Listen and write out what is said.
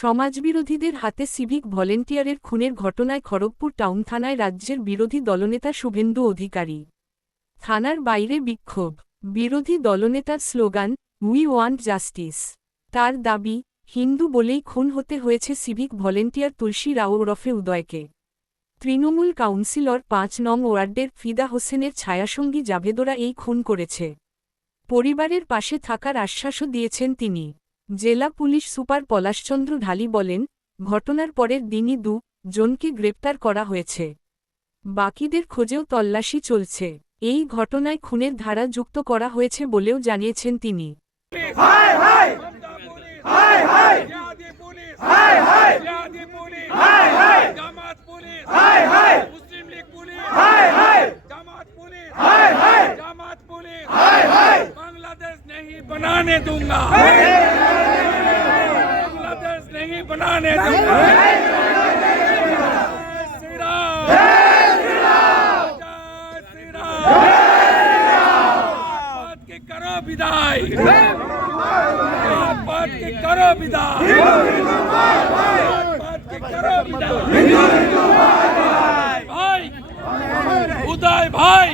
সমাজবিরোধীদের হাতে সিভিক ভলেন্টিয়ারের খুনের ঘটনায় খড়গপুর টাউন থানায় রাজ্যের বিরোধী দলনেতা শুভেন্দু অধিকারী। থানার বাইরে বিক্ষোভ। বিরোধী দলনেতার স্লোগান, উই ওয়ান্ট জাস্টিস। তার দাবি, হিন্দু বলেই খুন হতে হয়েছে সিভিক ভলেন্টিয়ার তুলসী রাও ওরফে উদয়কে। তৃণমূল কাউন্সিলর ৫ নং ওয়ার্ডের ফিদা হোসেনের ছায়াসঙ্গী জাভেদরা এই খুন করেছে। পরিবারের পাশে থাকার আশ্বাসও দিয়েছেন তিনি। জেলা পুলিশ সুপার পলাশচন্দ্র ঢালি বলেন, ঘটনার পরের দিনই ২ জনকে গ্রেপ্তার করা হয়েছে। বাকিদের খোঁজেও তল্লাশি চলছে। এই ঘটনায় খুনের ধারা যুক্ত করা হয়েছে বলেও জানিয়েছেন তিনি। बनाने दूंगा, बांग्लादेश नहीं बनाने दूंगा। श्री राम, श्री राम, श्री राम। बात के करो विदाई, बात के करो विदाई, बात के करो विदाई। भाई उदय भाई